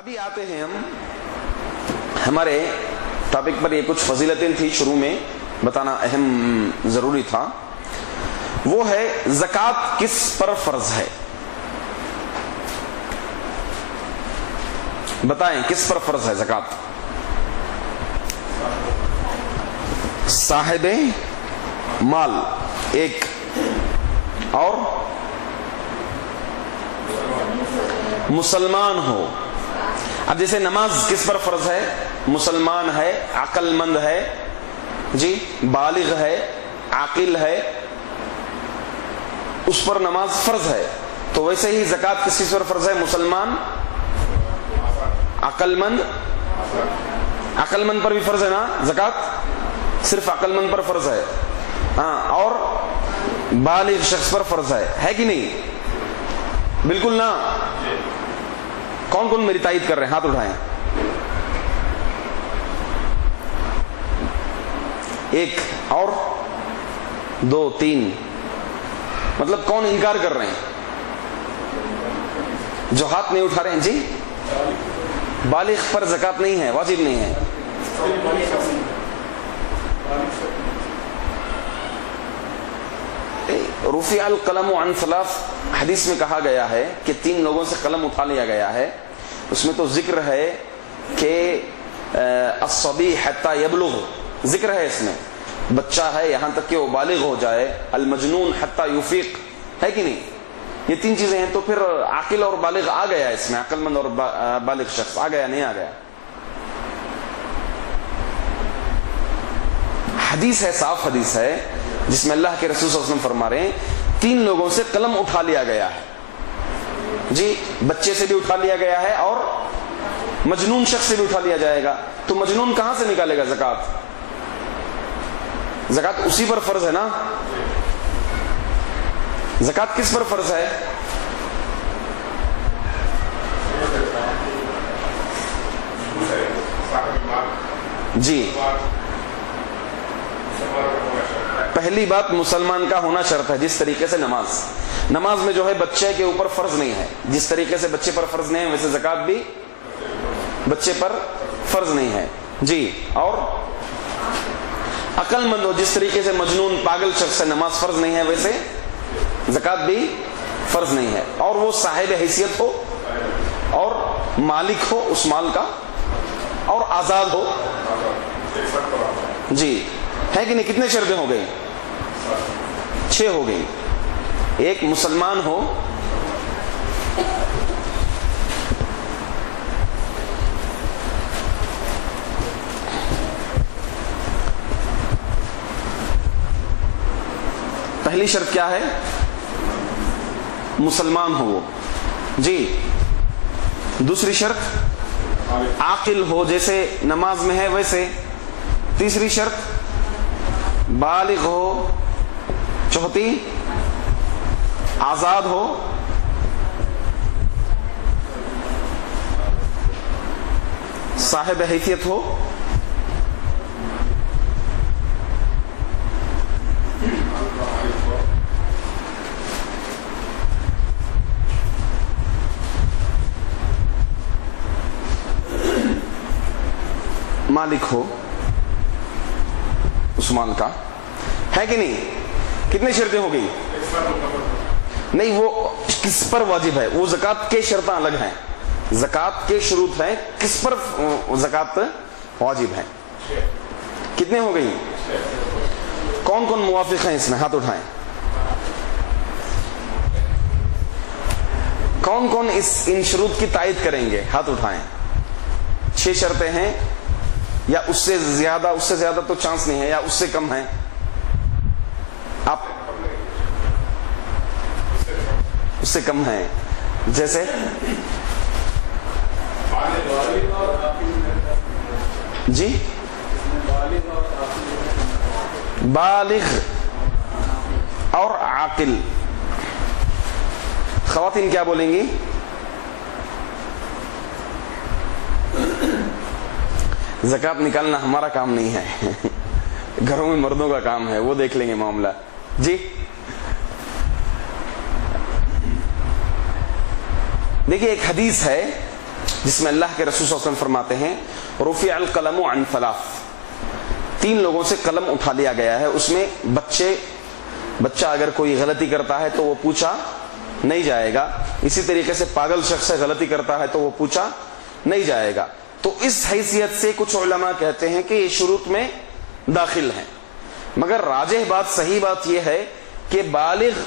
ابھی آتے ہیں ہم ہمارے ٹاپک پر. یہ کچھ فضیلتیں تھی شروع میں بتانا اہم ضروری تھا. وہ ہے زکوٰۃ کس پر فرض ہے. بتائیں کس پر فرض ہے زکوٰۃ؟ صاحب مال ایک، اور مسلمان ہو. اب جیسے نماز کس پر فرض ہے؟ مسلمان ہے، عقل مند ہے، جی بالغ ہے، عاقل ہے، اس پر نماز فرض ہے. تو ویسے ہی زکوٰۃ کس چیز پر فرض ہے؟ مسلمان، عقل مند. عقل مند پر بھی فرض ہے نا زکوٰۃ؟ صرف عقل مند پر فرض ہے. ہاں، اور بالغ شخص پر فرض ہے کہ نہیں؟ بالکل نا. کون کون میری تائید کر رہے ہیں؟ ہاتھ اٹھائیں. ایک اور دو تین. مطلب کون انکار کر رہے ہیں؟ جو ہاتھ نہیں اٹھا رہے ہیں. جی بالغ پر زکوٰۃ نہیں ہے، واجب نہیں ہے. رفع القلم عن ثلاث حدیث میں کہا گیا ہے کہ 3 لوگوں سے قلم اٹھا لیا گیا ہے. اس میں تو ذکر ہے کہ الصبی حتی یبلغ، ذکر ہے اس میں بچہ ہے یہاں تک کہ وہ بالغ ہو جائے. المجنون حتی یفیق، ہے کہ نہیں؟ یہ 3 چیزیں ہیں. تو پھر عاقل اور بالغ آ گیا اس میں، عقل مند اور بالغ شخص آ گیا نہیں آ گیا؟ حدیث ہے، صاف حدیث ہے جس میں اللہ کے رسول صلی اللہ علیہ وسلم فرما رہے ہیں 3 لوگوں سے قلم اٹھا لیا گیا ہے. جی بچے سے بھی اٹھا لیا گیا ہے اور مجنون شخص سے بھی اٹھا لیا جائے گا. تو مجنون کہاں سے نکالے گا زکوٰۃ؟ زکوٰۃ اسی پر فرض ہے نا. زکوٰۃ کس پر فرض ہے؟ جی پہلی بات مسلمان کا ہونا شرط ہے. جس طریقے سے نماز میں جو ہے بچے کے اوپر فرض نہیں ہے، جس طریقے سے بچے پر فرض نہیں ہے ویسے زکوٰۃ بھی بچے پر فرض نہیں ہے. جی اور عقل مند ہو، جس طریقے سے مجنون پاگل شخص سے نماز فرض نہیں ہے ویسے زکوٰۃ بھی فرض نہیں ہے. اور وہ صاحب حیثیت ہو اور مالک ہو اس مال کا اور آزاد ہو. جی ہے کہ نہیں؟ کتنے شرطیں ہو گئی؟ 6 ہو گئی. ایک مسلمان ہو، پہلی شرط کیا ہے؟ مسلمان ہو وہ. جی دوسری شرط عاقل ہو جیسے نماز میں ہے ویسے. تیسری شرط بالغ ہو. چوتھی آزاد ہو. صاحب حیثیت ہو. مالک ہو اس مال کا، ہے کہ نہیں؟ کتنی شرطیں ہو گئی؟ نہیں، وہ کس پر واجب ہے؟ وہ زکوٰۃ کے شرطیں الگ ہیں. زکوٰۃ کے شروط ہیں، کس پر زکوٰۃ واجب ہے. کتنے ہو گئی؟ کون کون موافق ہیں اس میں؟ ہاتھ اٹھائیں. کون کون ان شروط کی تائید کریں گے؟ ہاتھ اٹھائیں. 6 شرطیں ہیں یا اس سے زیادہ تو چانس نہیں ہے، یا اس سے کم ہے. آپ اس سے کم ہیں جیسے جی بالغ اور عاقل. خواتین کیا بولیں گی؟ زکوٰۃ نکالنا ہمارا کام نہیں ہے، گھروں میں مردوں کا کام ہے، وہ دیکھ لیں گے معاملہ. جی دیکھیے ایک حدیث ہے جس میں اللہ کے رسول صلی اللہ علیہ وسلم فرماتے ہیں رفع القلم عن ثلاث، 3 لوگوں سے قلم اٹھا لیا گیا ہے. اس میں بچہ اگر کوئی غلطی کرتا ہے تو وہ پوچھا نہیں جائے گا، اسی طریقے سے پاگل شخص سے غلطی کرتا ہے تو وہ پوچھا نہیں جائے گا. تو اس حیثیت سے کچھ علماء کہتے ہیں کہ یہ شروط میں داخل ہیں، مگر راجح بات، صحیح بات یہ ہے کہ بالغ،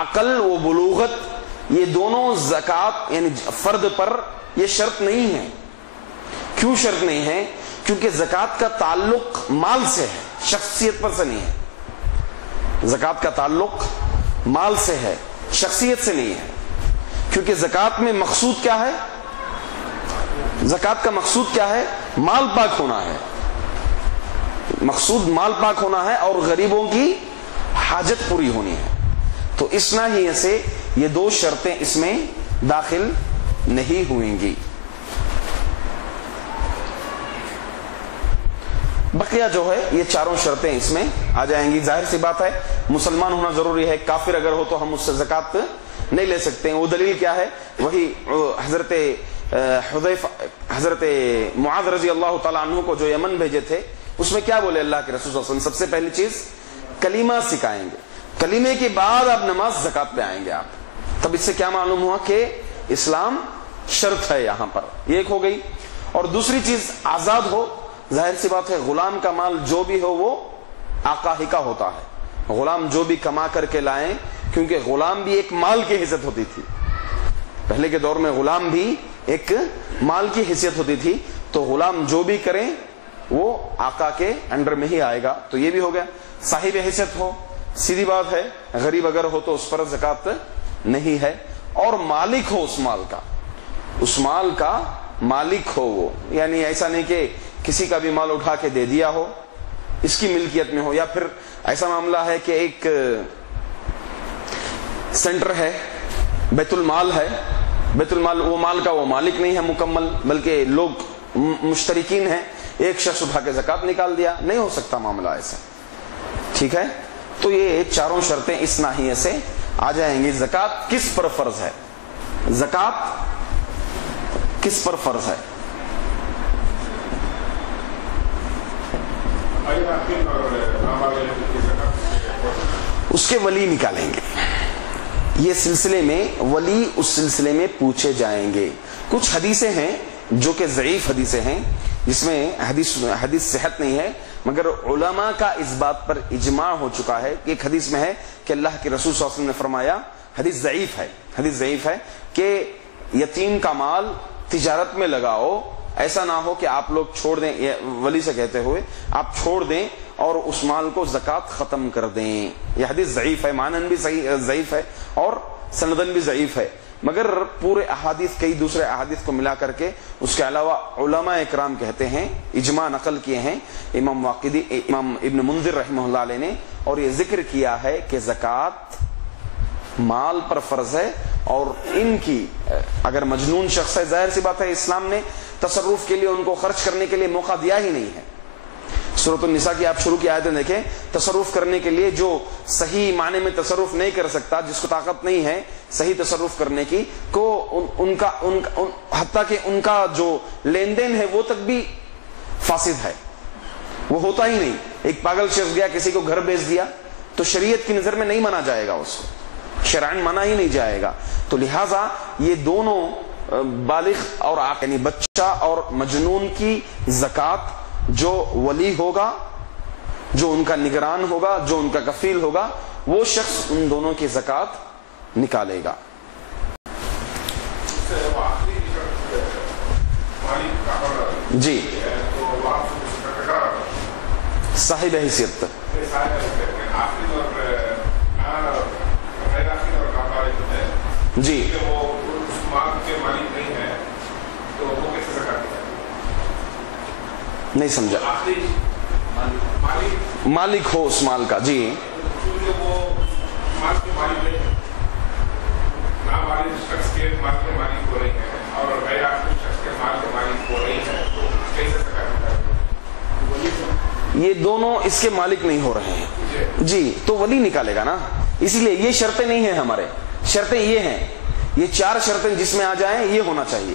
عقل و بلوغت، یہ دونوں زکوٰۃ یعنی فرد پر یہ شرط نہیں ہے. کیوں شرط نہیں ہے؟ کیونکہ زکوٰۃ کا تعلق مال سے ہے، شخصیت پر سے نہیں ہے. زکوٰۃ کا تعلق مال سے ہے، شخصیت سے نہیں ہے. کیونکہ زکوٰۃ میں مقصود کیا ہے؟ زکوٰۃ کا مقصود کیا ہے؟ مال پاک ہونا ہے. مقصود مال پاک ہونا ہے اور غریبوں کی حاجت پوری ہونی ہے. تو اس ناحیے سے یہ 2 شرطیں اس میں داخل نہیں ہوئیں گی. بقیہ جو ہے یہ 4 شرطیں اس میں آ جائیں گی. ظاہر سی بات ہے مسلمان ہونا ضروری ہے، کافر اگر ہو تو ہم اس سے زکوٰۃ نہیں لے سکتے. وہ دلیل کیا ہے؟ وہی حضرت معاذ رضی اللہ تعالیٰ عنہ کو جو یمن بھیجے تھے، اس میں کیا بولے اللہ کے رسول صلی اللہ علیہ وسلم؟ سب سے پہلی چیز کلمہ سکھائیں گے، کلمے کے بعد آپ نماز زکوٰۃ پہ آئیں گے آپ. تب اس سے کیا معلوم ہوا کہ اسلام شرط ہے یہاں پر. یہ ایک ہو گئی. اور دوسری چیز آزاد ہو. ظاہر سی بات ہے غلام کا مال جو بھی ہو وہ آقا ہی کا ہوتا ہے. غلام جو بھی کما کر کے لائیں، کیونکہ غلام بھی ایک مال کی حیثیت ہوتی تھی. پہلے کے دور میں غلام بھی ایک مال کی حیثیت ہوتی تھی. تو غلام جو بھی کریں وہ آقا کے انڈر میں ہی آئے گا. تو یہ بھی ہو گیا. صاحب حیثیت ہو، سیدھی بات ہے، غریب اگر ہو تو اس پر زکوٰۃ نہیں ہے. اور مالک ہو اس مال کا، اس مال کا مالک ہو وہ، یعنی ایسا نہیں کہ کسی کا بھی مال اٹھا کے دے دیا ہو، اس کی ملکیت میں ہو. یا پھر ایسا معاملہ ہے کہ ایک سینٹر ہے، بیت المال ہے، بیت المال وہ مال کا وہ مالک نہیں ہے مکمل، بلکہ لوگ مشترکین ہیں، ایک شخص اٹھا کے زکوٰۃ نکال دیا. نہیں ہو سکتا معاملہ ایسا. ٹھیک ہے. تو یہ 4 شرطیں اس ناحیے سے آ جائیں گی. زکوٰۃ کس پر فرض ہے؟ زکوٰۃ کس پر فرض ہے؟ اس کے ولی نکالیں گے. یہ سلسلے میں ولی اس سلسلے میں پوچھے جائیں گے. کچھ حدیثیں ہیں جو کہ ضعیف حدیثیں ہیں، جس میں حدیث صحت نہیں ہے، مگر علماء کا اس بات پر اجماع ہو چکا ہے. ایک حدیث میں ہے کہ اللہ کے رسول صلی اللہ علیہ وسلم نے فرمایا، حدیث ضعیف ہے کہ یتیم کا مال تجارت میں لگاؤ، ایسا نہ ہو کہ آپ لوگ چھوڑ دیں، ولی سے کہتے ہوئے آپ چھوڑ دیں اور اس مال کو زکوٰۃ ختم کر دیں. یہ حدیث ضعیف ہے، مانن بھی ضعیف ہے اور سندن بھی ضعیف ہے. مگر پورے احادیث، کئی دوسرے احادیث کو ملا کر کے اس کے علاوہ علماء اکرام کہتے ہیں، اجماع نقل کیے ہیں امام واقدی، امام ابن منذر رحمہ اللہ علیہ نے، اور یہ ذکر کیا ہے کہ زکوٰۃ مال پر فرض ہے. اور ان کی اگر مجنون شخص ہے، ظاہر سی بات ہے اسلام نے تصرف کے لیے ان کو خرچ کرنے کے لیے موقع دیا ہی نہیں ہے. سورۃ النساء کی آپ شروع کی آیتیں دیکھیں، تصرف کرنے کے لیے جو صحیح معنی میں تصرف نہیں کر سکتا، جس کو طاقت نہیں ہے صحیح تصرف کرنے کی، کو حتیٰ کہ ان کا جو لین دین ہے وہ تک بھی فاسد ہے، وہ ہوتا ہی نہیں. ایک پاگل شخص گیا کسی کو گھر بیچ دیا تو شریعت کی نظر میں نہیں مانا جائے گا، اس کو شرعاً مانا ہی نہیں جائے گا. تو لہٰذا یہ دونوں بالغ اور یعنی بچہ اور مجنون کی زکوٰۃ جو ولی ہوگا، جو ان کا نگران ہوگا، جو ان کا کفیل ہوگا، وہ شخص ان دونوں کی زکوٰۃ نکالے گا. جی صاحب حیثیت. جی نہیں سمجھا. مالک ہو اس مال کا. جی یہ دونوں اس کے مالک نہیں ہو رہے ہیں. جی تو ولی نکالے گا نا. اسی لیے یہ شرطیں نہیں ہیں ہمارے. شرطیں یہ ہیں، یہ 4 شرطیں جس میں آ جائیں یہ ہونا چاہیے.